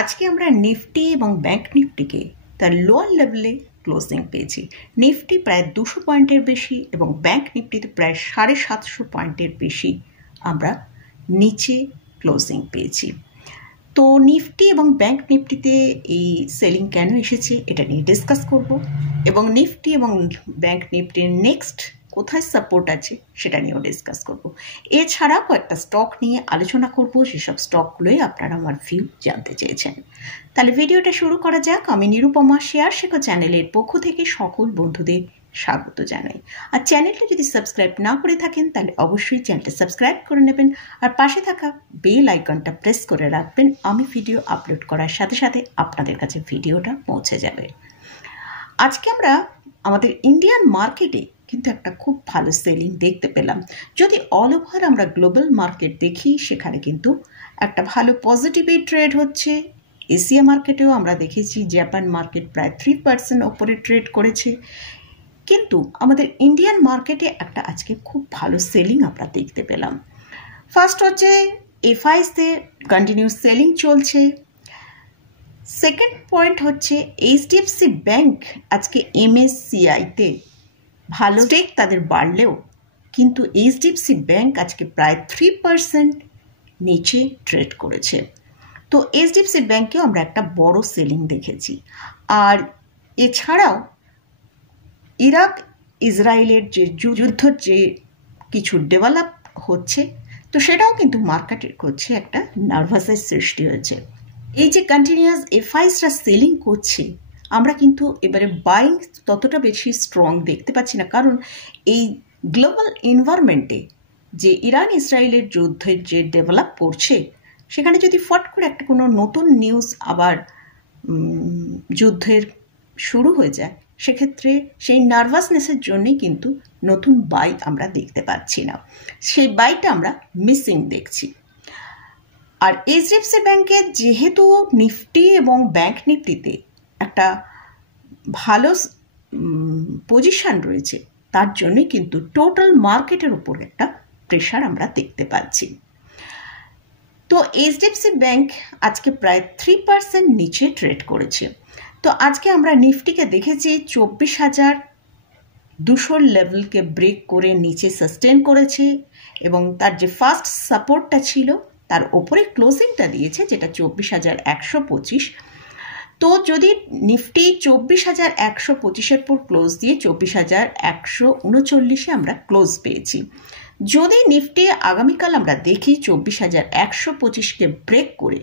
আজকে আমরা নিফটি এবং ব্যাংক নিফটিকে তার লোয়ার লেভেলে ক্লোজিং পেয়েছি। নিফটি প্রায় 200 পয়েন্টের বেশি এবং ব্যাংক নিফটিতে প্রায় 750 পয়েন্টের বেশি আমরা নিচে ক্লোজিং পেয়েছি। তো নিফটি এবং ব্যাংক নিফটিতে এই সেলিং কেন এসেছে এটা নিয়ে ডিসকাস করব এবং নিফটি এবং ব্যাংক নিফটির নেক্সট কোথায় সাপোর্ট আছে সেটা নিয়েও ডিসকাস করব। এছাড়া কয়েকটা স্টক নিয়ে আলোচনা করব, যেসব স্টকগুলোই আপনারা আমার ভিউ জানতে চেয়েছেন। তাহলে ভিডিওটা শুরু করা যাক। আমি নিরুপমা শেয়ার শেখো চ্যানেলের পক্ষ থেকে সকল বন্ধুদের স্বাগত জানাই। আর চ্যানেলটা যদি সাবস্ক্রাইব না করে থাকেন তাহলে অবশ্যই চ্যানেলটা সাবস্ক্রাইব করে নেবেন আর পাশে থাকা বেল আইকনটা প্রেস করে রাখবেন। আমি ভিডিও আপলোড করার সাথে সাথে আপনাদের কাছে ভিডিওটা পৌঁছে যাবে। আজকে আমরা আমাদের ইন্ডিয়ান মার্কেটে কিন্তু একটা খুব ভালো সেলিং দেখতে পেলাম। যদি অল ওভার আমরা গ্লোবাল মার্কেট দেখি সেখানে কিন্তু একটা ভালো পজিটিভই ট্রেড হচ্ছে। এশিয়া মার্কেটেও আমরা দেখেছি জাপান মার্কেট প্রায় 3% ওপরে ট্রেড করেছে। কিন্তু আমাদের ইন্ডিয়ান মার্কেটে একটা আজকে খুব ভালো সেলিং আমরা দেখতে পেলাম। ফার্স্ট হচ্ছে এফআইসে কন্টিনিউ সেলিং চলছে। সেকেন্ড পয়েন্ট হচ্ছে এইচডিএফসি ব্যাংক আজকে এমএসসিআইতে ভালো স্টেক তাদের বাড়লেও কিন্তু এইচডিএফসি ব্যাংক আজকে প্রায় 3% নিচে ট্রেড করেছে। তো এইচডিএফসি ব্যাংকেও আমরা একটা বড় সেলিং দেখেছি। আর এছাড়াও ইরাক ইসরায়েলের যে যুদ্ধ যে কিছু ডেভেলপ হচ্ছে তো সেটাও কিন্তু মার্কেটের করছে একটা নার্ভাসের সৃষ্টি হয়েছে। এই যে কন্টিনিউয়াস এফআইসরা সেলিং করছে আমরা কিন্তু এবারে বাইং ততটা বেশি স্ট্রং দেখতে পাচ্ছি না, কারণ এই গ্লোবাল এনভায়রনমেন্টে যে ইরান ইসরায়েলের যুদ্ধের যে ডেভেলপ করছে সেখানে যদি ফট করে একটা কোনো নতুন নিউজ আবার যুদ্ধের শুরু হয়ে যায় সেক্ষেত্রে সেই নার্ভাসনেসের জন্যই কিন্তু নতুন বাই আমরা দেখতে পাচ্ছি না, সেই বাইটা আমরা মিসিং দেখছি। আর এইচডিএফসি ব্যাংকে যেহেতু নিফটি এবং ব্যাংক নিফটিতে একটা ভালো পজিশন রয়েছে তার জন্যই কিন্তু টোটাল মার্কেটের উপর একটা প্রেশার আমরা দেখতে পাচ্ছি। তো এইচডিএফসি ব্যাংক আজকে প্রায় 3% নিচে ট্রেড করেছে। তো আজকে আমরা নিফটিকে দেখেছি 24,200 লেভেলকে ব্রেক করে নিচে সাস্টেন করেছে এবং তার যে ফার্স্ট সাপোর্টটা ছিল তার ওপরে ক্লোজিংটা দিয়েছে, যেটা 24,125। তো যদি নিফটি 24,125-এর পর ক্লোজ দিয়ে 24,139-এ আমরা ক্লোজ পেয়েছি। যদি নিফটি আগামীকাল আমরা দেখি 24,125-কে ব্রেক করে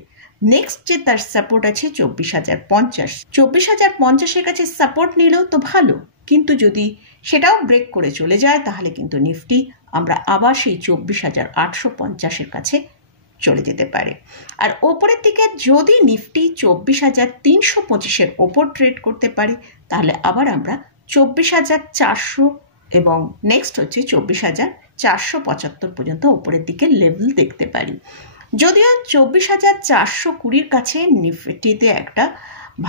নেক্সট যে তার সাপোর্ট আছে 24,050-এর কাছে সাপোর্ট নিলেও তো ভালো, কিন্তু যদি সেটাও ব্রেক করে চলে যায় তাহলে কিন্তু নিফটি আমরা আবার সেই 24,850-এর কাছে চলে যেতে পারে। আর ওপরের দিকে যদি নিফটি 24,325-এর ওপর ট্রেড করতে পারে তাহলে আবার আমরা 24,400 এবং নেক্সট হচ্ছে 24,475 পর্যন্ত ওপরের দিকে লেভেল দেখতে পারি। যদিও 24,420-এর কাছে নিফটিতে একটা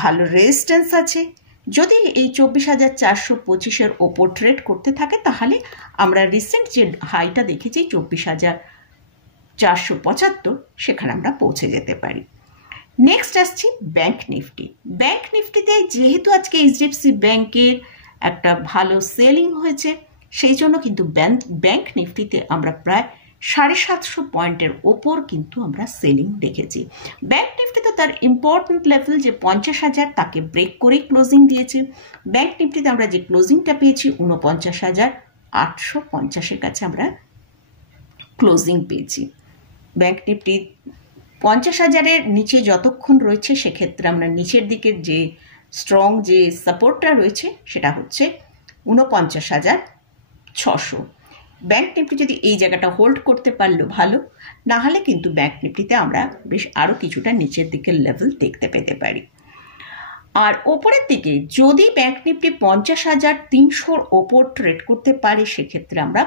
ভালো রেজিস্ট্যান্স আছে। যদি এই 24,425-এর ওপর ট্রেড করতে থাকে তাহলে আমরা রিসেন্ট যে হাইটা দেখেছি 24,475 সেখানে আমরা পৌঁছে যেতে পারি। নেক্সট আসছি ব্যাংক নিফটি। ব্যাংক নিফটিতে যেহেতু আজকে এইচডিএফসি ব্যাংকের একটা ভালো সেলিং হয়েছে সেই জন্য কিন্তু ব্যাংক নিফটিতে আমরা প্রায় 750 পয়েন্টের ওপর কিন্তু আমরা সেলিং দেখেছি। ব্যাংক নিফটিতে তার ইম্পর্টেন্ট লেভেল যে 50,000 তাকে ব্রেক করেই ক্লোজিং দিয়েছে। ব্যাংক নিফটিতে আমরা যে ক্লোজিংটা পেয়েছি 49,850-এর কাছে আমরা ক্লোজিং পেয়েছি। ব্যাংক নিফটি 50,000-এর নিচে যতক্ষণ রয়েছে সেক্ষেত্রে আমরা নিচের দিকের যে স্ট্রং যে সাপোর্টটা রয়েছে সেটা হচ্ছে 49,600। ব্যাংক নিফটি যদি এই জায়গাটা হোল্ড করতে পারলো ভালো, না হলে কিন্তু ব্যাংক নিফটিতে আমরা বেশ আরও কিছুটা নিচের দিকের লেভেল দেখতে পেতে পারি। আর ওপরের দিকে যদি ব্যাংক নিফটি 50,300-র ওপর ট্রেড করতে পারে সেক্ষেত্রে আমরা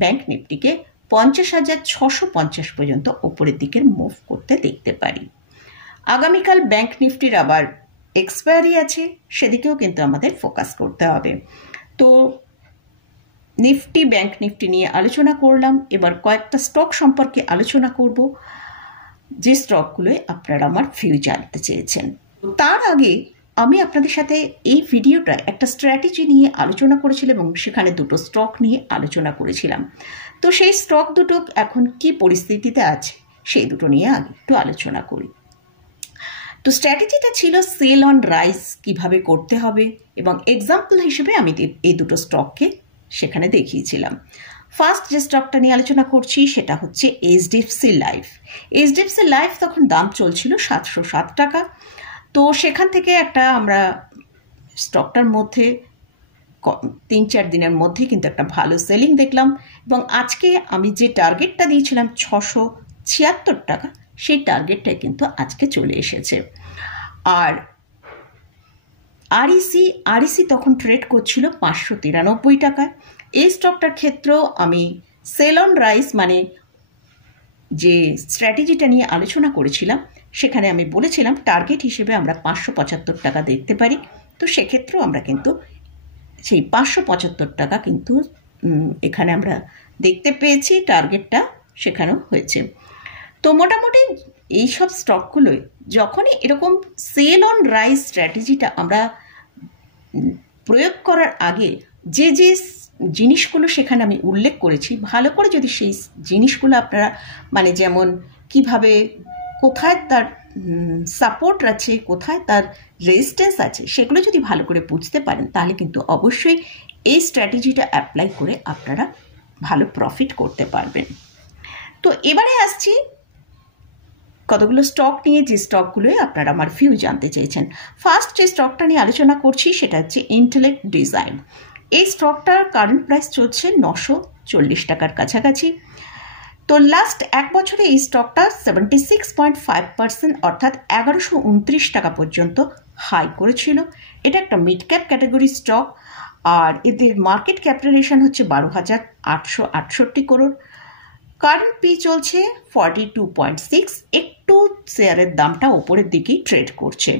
ব্যাংক নিফটিকে 50,650 পর্যন্ত ওপরের দিকের মুভ করতে দেখতে পারি। আগামীকাল ব্যাংক নিফটির আবার এক্সপায়ারি আছে, সেদিকেও কিন্তু আমাদের ফোকাস করতে হবে। তো নিফটি ব্যাংক নিফটি নিয়ে আলোচনা করলাম, এবার কয়েকটা স্টক সম্পর্কে আলোচনা করব। যে স্টকগুলোয় আপনারা আমার ভিউ জানতে চেয়েছেন। তার আগে আমি আপনাদের সাথে এই ভিডিওটা একটা স্ট্র্যাটেজি নিয়ে আলোচনা করেছিলাম এবং সেখানে দুটো স্টক নিয়ে আলোচনা করেছিলাম। তো সেই স্টক দুটো এখন কি পরিস্থিতিতে আছে সেই দুটো নিয়ে আগে একটু আলোচনা করি। তো স্ট্র্যাটেজিটা ছিল সেল অন রাইস কিভাবে করতে হবে, এবং এক্সাম্পল হিসেবে আমি এই দুটো স্টককে সেখানে দেখিয়েছিলাম। ফার্স্ট যে স্টকটা নিয়ে আলোচনা করছি সেটা হচ্ছে এইচডিএফসি লাইফ। এইচডিএফসি লাইফ তখন দাম চলছিল 707 টাকা। তো সেখান থেকে একটা আমরা স্টকটার মধ্যে 3-4 দিনের মধ্যে কিন্তু একটা ভালো সেলিং দেখলাম, এবং আজকে আমি যে টার্গেটটা দিয়েছিলাম 676 টাকা, সেই টার্গেটটাই কিন্তু আজকে চলে এসেছে। আর আরইসি তখন ট্রেড করছিল 593 টাকায়। এই স্টকটার ক্ষেত্রেও আমি সেল অন রাইস মানে যে স্ট্র্যাটেজিটা নিয়ে আলোচনা করেছিলাম সেখানে আমি বলেছিলাম টার্গেট হিসেবে আমরা 575 টাকা দেখতে পারি। তো সেক্ষেত্রেও আমরা কিন্তু সেই 575 টাকা কিন্তু এখানে আমরা দেখতে পেয়েছি, টার্গেটটা সেখানেও হয়েছে। তো মোটামুটি এইসব স্টকগুলোয় যখনই এরকম সেল অন রাইস স্ট্র্যাটেজিটা আমরা প্রয়োগ করার আগে যে যে জিনিসগুলো সেখানে আমি উল্লেখ করেছি, ভালো করে যদি সেই জিনিসগুলো আপনারা মানে যেমন কিভাবে কোথায় তার সাপোর্ট আছে, কোথায় তার রেজিস্ট্যান্স আছে, সেগুলো যদি ভালো করে বুঝতে পারেন তাহলে কিন্তু অবশ্যই এই স্ট্র্যাটেজিটা অ্যাপ্লাই করে আপনারা ভালো প্রফিট করতে পারবেন। তো এবারে আসছি কতগুলো স্টক নিয়ে, যে স্টকগুলোই আপনারা আমার ভিউ জানতে চেয়েছেন। ফার্স্ট যে স্টকটা নিয়ে আলোচনা করছি সেটা হচ্ছে ইন্টেলেক্ট ডিজাইন। এই স্টকটার কারেন্ট প্রাইস চলছে 940 টাকার কাছাকাছি। তো লাস্ট এক বছরে এই স্টকটা 76.5% অর্থাৎ 1129 টাকা পর্যন্ত হাই করেছিল। এটা একটা মিড ক্যাপ ক্যাটাগরি স্টক, আর এদের মার্কেট ক্যাপিটালাইজেশন হচ্ছে 12,868 করোড়। কারেন্ট পি চলছে 42.6, একটু শেয়ারের দামটা ওপরের দিকেই ট্রেড করছে।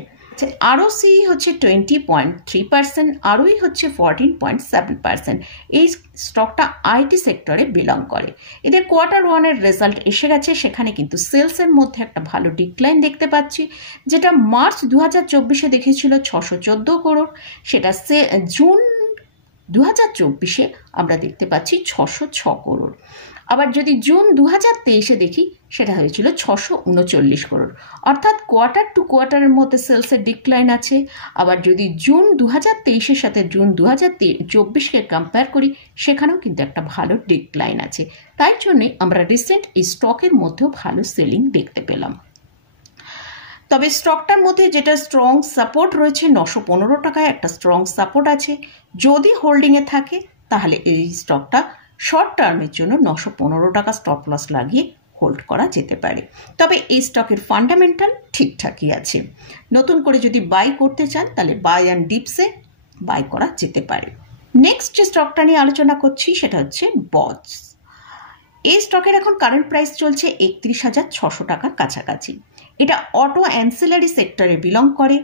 আরওসি হচ্ছে 20.3%, আরওই হচ্ছে 14.7%। এই স্টকটা আইটি সেক্টরে বিলং করে। এদের Q1 রেজাল্ট এসে গেছে, সেখানে কিন্তু সেলসের মধ্যে একটা ভালো ডিক্লাইন দেখতে পাচ্ছি, যেটা মার্চ 2024-এ দেখেছিল 614 করোড়, সেটা জুন 2024-এ আমরা দেখতে পাচ্ছি 606 করোড়। আবার যদি জুন 2023-এ দেখি সেটা হয়েছিল 639 করোড়, অর্থাৎ কোয়ার্টার টু কোয়ার্টারের মধ্যে সেলসের ডিক্লাইন আছে। আবার যদি জুন 2023-এর সাথে জুন 2024-কে কম্পেয়ার করি সেখানেও কিন্তু একটা ভালো ডিক্লাইন আছে। তাই জন্যই আমরা রিসেন্ট এই স্টকের মধ্যেও ভালো সেলিং দেখতে পেলাম। তবে স্টকটার মধ্যে যেটা স্ট্রং সাপোর্ট রয়েছে 915 টাকায় একটা স্ট্রং সাপোর্ট আছে। যদি হোল্ডিংয়ে থাকে তাহলে এই স্টকটা শর্ট টার্মের জন্য 915 টাকা স্টপ লস লাগিয়ে হোল্ড করা যেতে পারে। তবে এই স্টকের ফান্ডামেন্টাল ঠিকঠাকই আছে। নতুন করে যদি বাই করতে চান তাহলে বাই অ্যান্ড ডিপসে বাই করা যেতে পারে। নেক্সট যে স্টকটা নিয়ে আলোচনা করছি সেটা হচ্ছে বজ। এই স্টকের এখন কারেন্ট প্রাইস চলছে 31,600 টাকার কাছাকাছি। এটা অটো অ্যান্সিলারি সেক্টরে বিলং করে।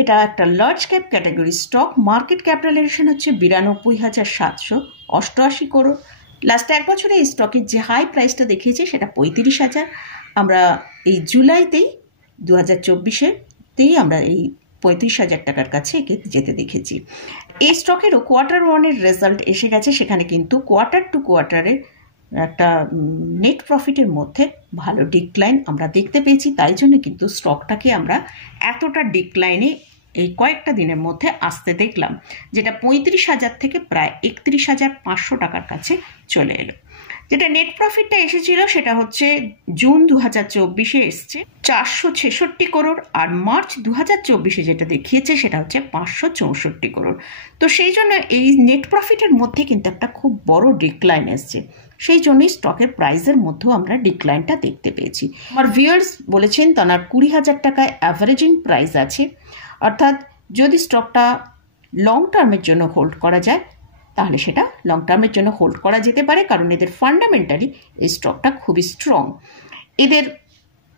এটা একটা large cap category stock. Market capitalisation হচ্ছে 92,788 করোড়। লাস্ট এক বছরে এই স্টকের যে হাই প্রাইসটা দেখিয়েছে সেটা 35,000। আমরা এই জুলাইতেই 2024-তেই আমরা এই 35,000 টাকার কাছে একে যেতে দেখেছি। এই স্টকেরও Q1 রেজাল্ট এসে গেছে, সেখানে কিন্তু কোয়ার্টার টু কোয়ার্টারে একটা নেট প্রফিটের মধ্যে ভালো ডিক্লাইন আমরা দেখতে পেয়েছি। তাই জন্য কিন্তু স্টকটাকে আমরা এতটা ডিক্লাইনে এই কয়েকটা দিনের মধ্যে আসতে দেখলাম, যেটা 35,000 থেকে প্রায় 31,500 টাকার কাছে চলে এলো। যেটা নেট প্রফিটটা এসেছিল সেটা হচ্ছে জুন 2024-এ এসছে 466 করোড়, আর মার্চ 2024-এ যেটা দেখিয়েছে সেটা হচ্ছে 564 করোড়। তো সেই জন্য এই নেট প্রফিটের মধ্যে কিন্তু একটা খুব বড় ডিক্লাইন এসছে। সেই জন্যই স্টকের প্রাইসের মধ্যেও আমরা ডিক্লাইনটা দেখতে পেয়েছি। আমার ভিউয়ার্স বলেছেন তার 20,000 টাকায় অ্যাভারেজিং প্রাইস আছে, অর্থাৎ যদি স্টকটা লং টার্মের জন্য হোল্ড করা যায় তাহলে সেটা লং টার্মের জন্য হোল্ড করা যেতে পারে, কারণ এদের ফান্ডামেন্টালি এই স্টকটা খুবই স্ট্রং।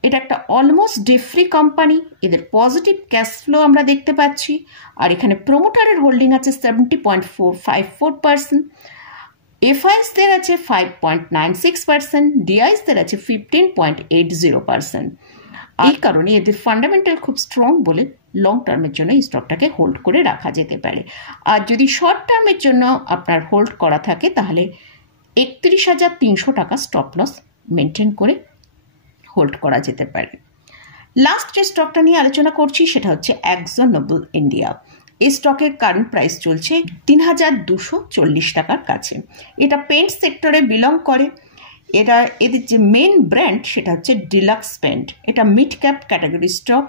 এটা একটা অলমোস্ট ডেট ফ্রি কোম্পানি, এদের পজিটিভ ক্যাশ ফ্লো আমরা দেখতে পাচ্ছি, আর এখানে প্রোমোটারের হোল্ডিং আছে 70.454%। এফআইএসদের আছে 5.96%, ডিআইএসদের আছে 15.80%। এই কারণে এদের ফান্ডামেন্টাল খুব স্ট্রং বলে লং টার্মের জন্য এই স্টকটাকে হোল্ড করে রাখা যেতে পারে। আর যদি শর্ট টার্মের জন্য আপনার হোল্ড করা থাকে তাহলে 31,300 টাকা স্টপ লস মেনটেন করে হোল্ড করা যেতে পারে। লাস্ট যে স্টকটা নিয়ে আলোচনা করছি সেটা হচ্ছে অ্যাকজন নোবেল ইন্ডিয়া। এই স্টকের কারেন্ট প্রাইস চলছে 3,240 টাকার কাছে। এটা পেন্ট সেক্টরে বিলং করে। এদের যে মেন ব্র্যান্ড সেটা হচ্ছে ডিলাক্স পেন্ট। এটা mid cap category stock.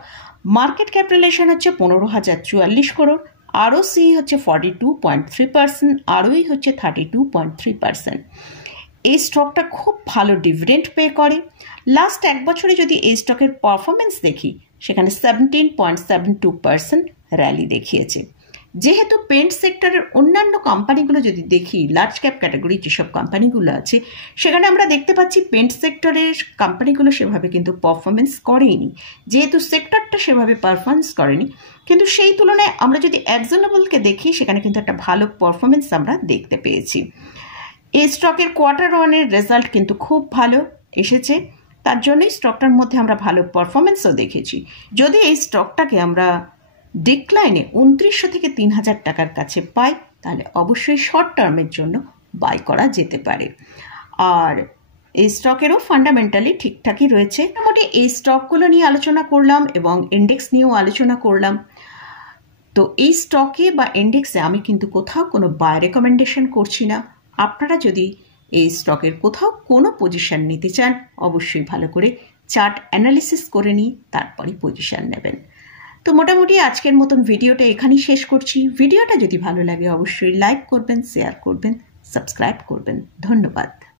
Market capitalisation হচ্ছে 15,044 করোড়। আরওসি হচ্ছে 42.3%, আরওই হচ্ছে 32.3%। এই স্টকটা খুব ভালো ডিভিডেন্ড পে করে। লাস্ট এক বছরে যদি এই স্টকের পারফরমেন্স দেখি সেখানে 17.72% র্যালি দেখিয়েছে। যেহেতু পেন্ট সেক্টরের অন্যান্য কোম্পানিগুলো যদি দেখি, লার্জ ক্যাপ ক্যাটাগরি যেসব কোম্পানিগুলো আছে সেখানে আমরা দেখতে পাচ্ছি পেন্ট সেক্টরের কোম্পানিগুলো সেভাবে কিন্তু পারফরমেন্স করেনি। যেহেতু সেক্টরটা সেভাবে পারফরমেন্স করেনি, কিন্তু সেই তুলনায় আমরা যদি অ্যাকজন নোবেলকে দেখি সেখানে কিন্তু একটা ভালো পারফরমেন্স আমরা দেখতে পেয়েছি। এই স্টকের কোয়ার্টার ওয়ানের রেজাল্ট কিন্তু খুব ভালো এসেছে, তার জন্যই স্টকটার মধ্যে আমরা ভালো পারফরমেন্সও দেখেছি। যদি এই স্টকটাকে আমরা ডিক্লাইনে 2900 থেকে 3,000 টাকার কাছে পাই তাহলে অবশ্যই শর্ট টার্মের জন্য বাই করা যেতে পারে। আর এই স্টকেরও ফান্ডামেন্টালি ঠিকঠাকই রয়েছে। মোটামুটি এই স্টকগুলো নিয়ে আলোচনা করলাম এবং ইন্ডেক্স নিয়েও আলোচনা করলাম। তো এই স্টকে বা ইন্ডেক্সে আমি কিন্তু কোথাও কোনো বাই রেকমেন্ডেশন করছি না। আপনারা যদি এই স্টকের কোথাও কোনো পজিশন নিতে চান অবশ্যই ভালো করে চার্ট অ্যানালিসিস করে নিয়ে তারপরই পজিশন নেবেন। তো মোটামুটি আজকের মতন ভিডিওটা এখানেই শেষ করছি। ভিডিওটা যদি ভালো লাগে অবশ্যই লাইক করবেন, শেয়ার করবেন, সাবস্ক্রাইব করবেন। ধন্যবাদ।